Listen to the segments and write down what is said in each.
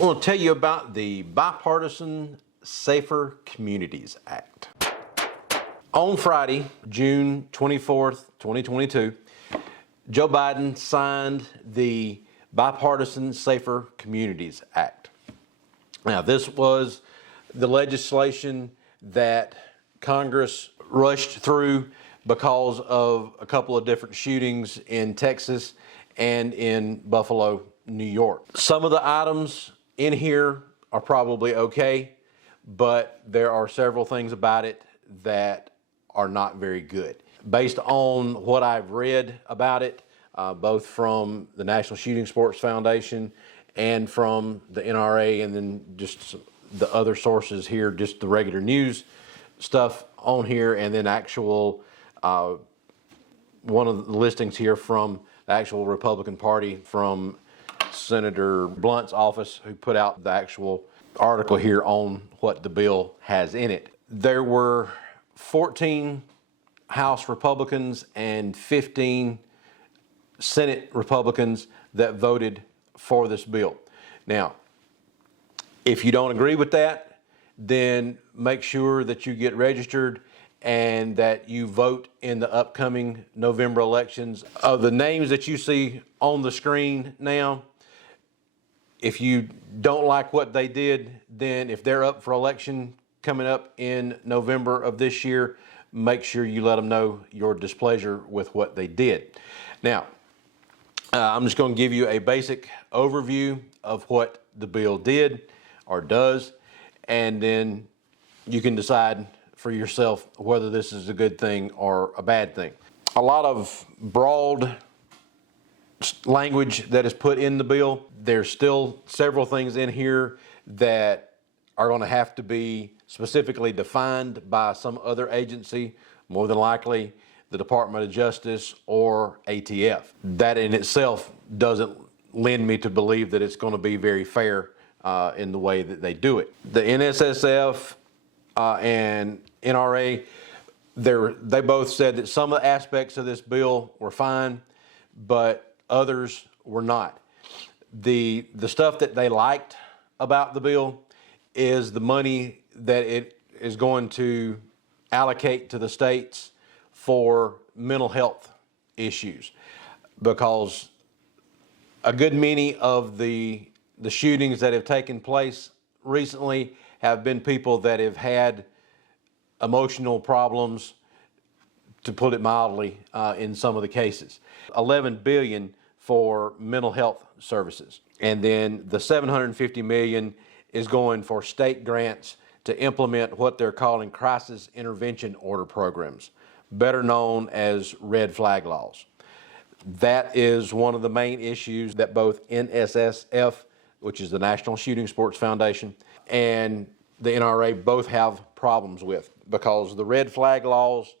I want to tell you about the Bipartisan Safer Communities Act. On Friday, June 24th, 2022, Joe Biden signed the Bipartisan Safer Communities Act. Now, this was the legislation that Congress rushed through because of a couple of different shootings in Texas and in Buffalo, New York. Some of the items in here are probably okay, but there are several things about it that are not very good. Based on what I've read about it, both from the National Shooting Sports Foundation and from the NRA, and then just the other sources here, just the regular news stuff on here, and then actual one of the listings here from the actual Republican Party, from Senator Blunt's office, who put out the actual article here on what the bill has in it. There were 14 House Republicans and 15 Senate Republicans that voted for this bill. Now, if you don't agree with that, then make sure that you get registered and that you vote in the upcoming November elections. Of the names that you see on the screen now, if you don't like what they did, then if they're up for election coming up in November of this year, make sure you let them know your displeasure with what they did. Now, I'm just going to give you a basic overview of what the bill did or does, and then you can decide for yourself whether this is a good thing or a bad thing. A lot of broad language that is put in the bill. There's still several things in here that are going to have to be specifically defined by some other agency, more than likely the Department of Justice or ATF. That in itself doesn't lend me to believe that it's going to be very fair in the way that they do it. The NSSF and NRA, they both said that some of the aspects of this bill were fine, but others were not. The stuff that they liked about the bill is the money that it is going to allocate to the states for mental health issues, because a good many of the shootings that have taken place recently have been people that have had emotional problems, to put it mildly, in some of the cases. $11 billion for mental health services. And then the $750 million is going for state grants to implement what they're calling crisis intervention order programs, better known as red flag laws. That is one of the main issues that both NSSF, which is the National Shooting Sports Foundation, and the NRA both have problems with, because the red flag laws,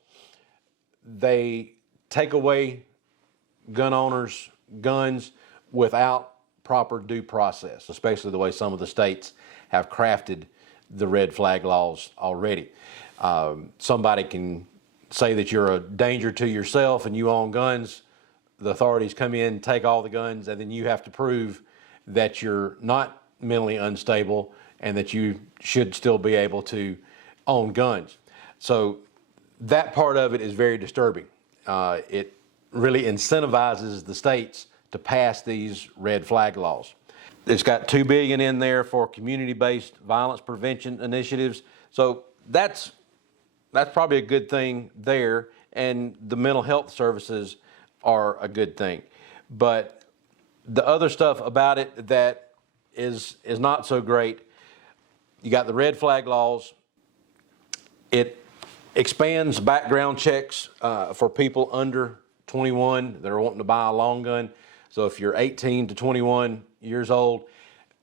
they take away gun owners' guns without proper due process, especially the way some of the states have crafted the red flag laws already. Somebody can say that you're a danger to yourself and you own guns. The authorities come in, take all the guns, and then you have to prove that you're not mentally unstable and that you should still be able to own guns. So that part of it is very disturbing. It really incentivizes the states to pass these red flag laws. It's got $2 billion in there for community-based violence prevention initiatives. So that's probably a good thing there, and the mental health services are a good thing. But the other stuff about it that is not so great, you got the red flag laws. It expands background checks for people under 21 that are wanting to buy a long gun. So if you're 18 to 21 years old,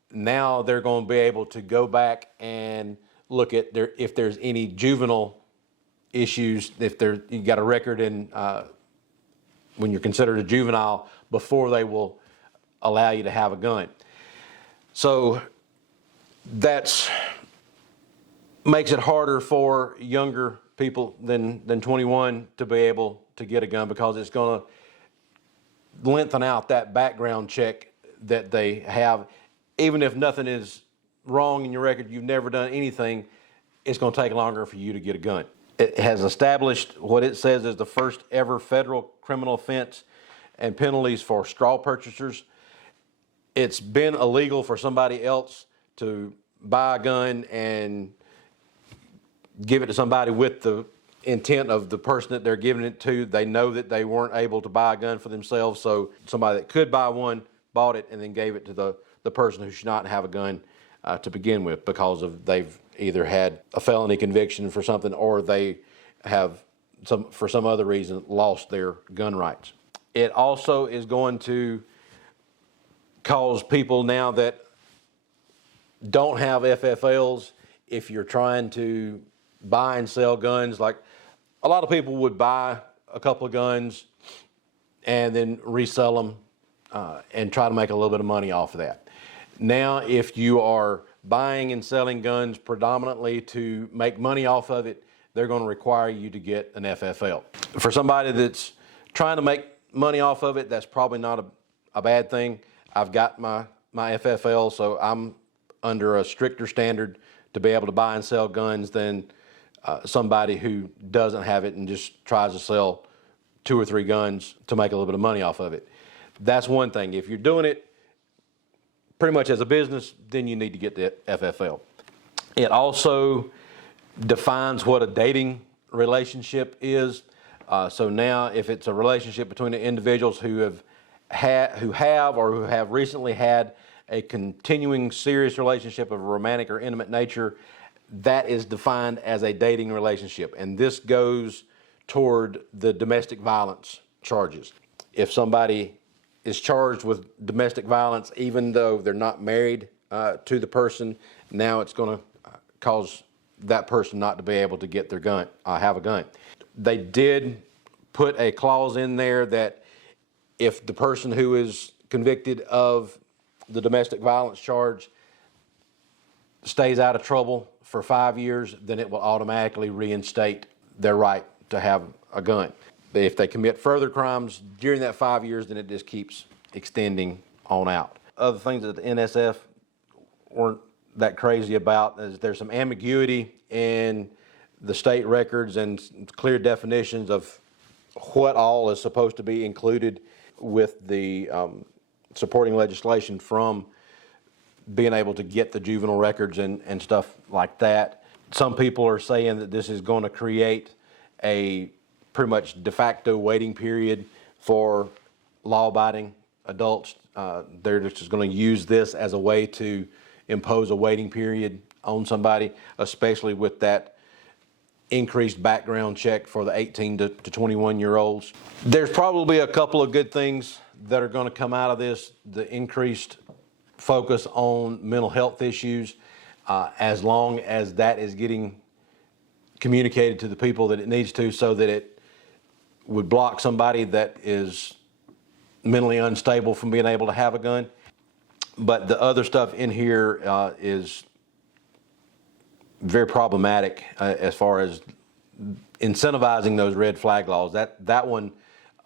now they're going to be able to go back and look at if there's any juvenile issues, if you got a record in when you're considered a juvenile, before they will allow you to have a gun. So that makes it harder for younger people than 21 to be able to get a gun, because it's going to lengthen out that background check that they have. even if nothing is wrong in your record, you've never done anything, it's going to take longer for you to get a gun. It has established what it says is the first ever federal criminal offense and penalties for straw purchasers. It's been illegal for somebody else to buy a gun and give it to somebody with the intent of the person that they're giving it to. They know that they weren't able to buy a gun for themselves, so somebody that could buy one bought it and then gave it to the person who should not have a gun to begin with, because of they've either had a felony conviction for something, or they have for some other reason lost their gun rights. It also is going to cause people now that don't have FFLs, if you're trying to buy and sell guns, like a lot of people would buy a couple of guns and then resell them and try to make a little bit of money off of that. Now, if you are buying and selling guns predominantly to make money off of it, they're going to require you to get an FFL. For somebody that's trying to make money off of it, that's probably not a bad thing. I've got my FFL, so I'm under a stricter standard to be able to buy and sell guns than somebody who doesn't have it and just tries to sell 2 or 3 guns to make a little bit of money off of it. That's one thing. If you're doing it pretty much as a business, then you need to get the FFL. It also defines what a dating relationship is. So now, if it's a relationship between the individuals who have recently had a continuing serious relationship of a romantic or intimate nature, that is defined as a dating relationship. And this goes toward the domestic violence charges. If somebody is charged with domestic violence, even though they're not married to the person, now it's going to cause that person not to be able to get their gun, have a gun. They did put a clause in there that if the person who is convicted of the domestic violence charge stays out of trouble for 5 years, then it will automatically reinstate their right to have a gun. If they commit further crimes during that 5 years, then it just keeps extending on out. Other things that the NSF weren't that crazy about is there's some ambiguity in the state records and clear definitions of what all is supposed to be included with the supporting legislation from being able to get the juvenile records and stuff like that. Some people are saying that this is going to create a pretty much de facto waiting period for law-abiding adults. They're just going to use this as a way to impose a waiting period on somebody, especially with that increased background check for the 18 to 21-year-olds. There's probably a couple of good things that are going to come out of this. The increased focus on mental health issues, as long as that is getting communicated to the people that it needs to, so that it would block somebody that is mentally unstable from being able to have a gun. But the other stuff in here is very problematic as far as incentivizing those red flag laws. That one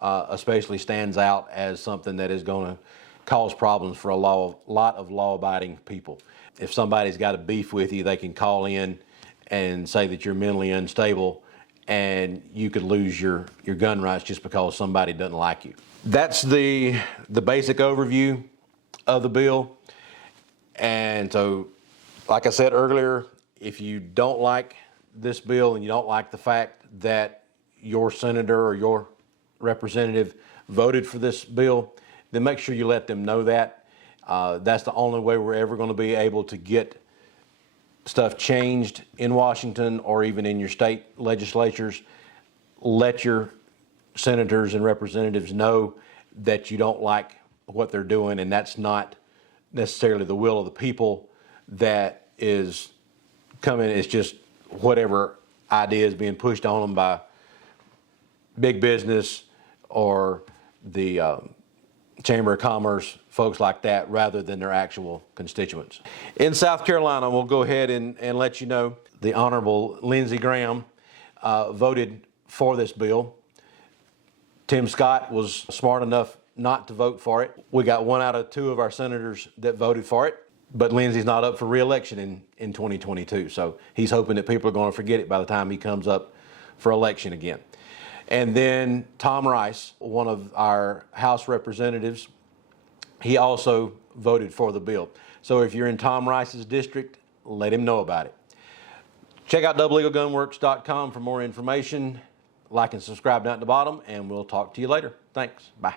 especially stands out as something that is going to cause problems for a lot of law-abiding people. If somebody's got a beef with you, they can call in and say that you're mentally unstable, and you could lose your gun rights just because somebody doesn't like you. That's the basic overview of the bill. And so, like I said earlier, if you don't like this bill and you don't like the fact that your senator or your representative voted for this bill, then make sure you let them know that. That's the only way we're ever going to be able to get stuff changed in Washington or even in your state legislatures. Let your senators and representatives know that you don't like what they're doing, and that's not necessarily the will of the people that is coming. It's just whatever idea is being pushed on them by big business or the Chamber of Commerce, folks like that, rather than their actual constituents. In South Carolina, we'll go ahead and let you know the Honorable Lindsey Graham voted for this bill. Tim Scott was smart enough not to vote for it. We got 1 out of 2 of our senators that voted for it. But Lindsey's not up for re-election in 2022, so he's hoping that people are going to forget it by the time he comes up for election again. And then Tom Rice, one of our House representatives, he also voted for the bill. So if you're in Tom Rice's district, let him know about it. Check out doublelegalgunworks.com for more information. Like and subscribe down at the bottom, and we'll talk to you later. Thanks. Bye.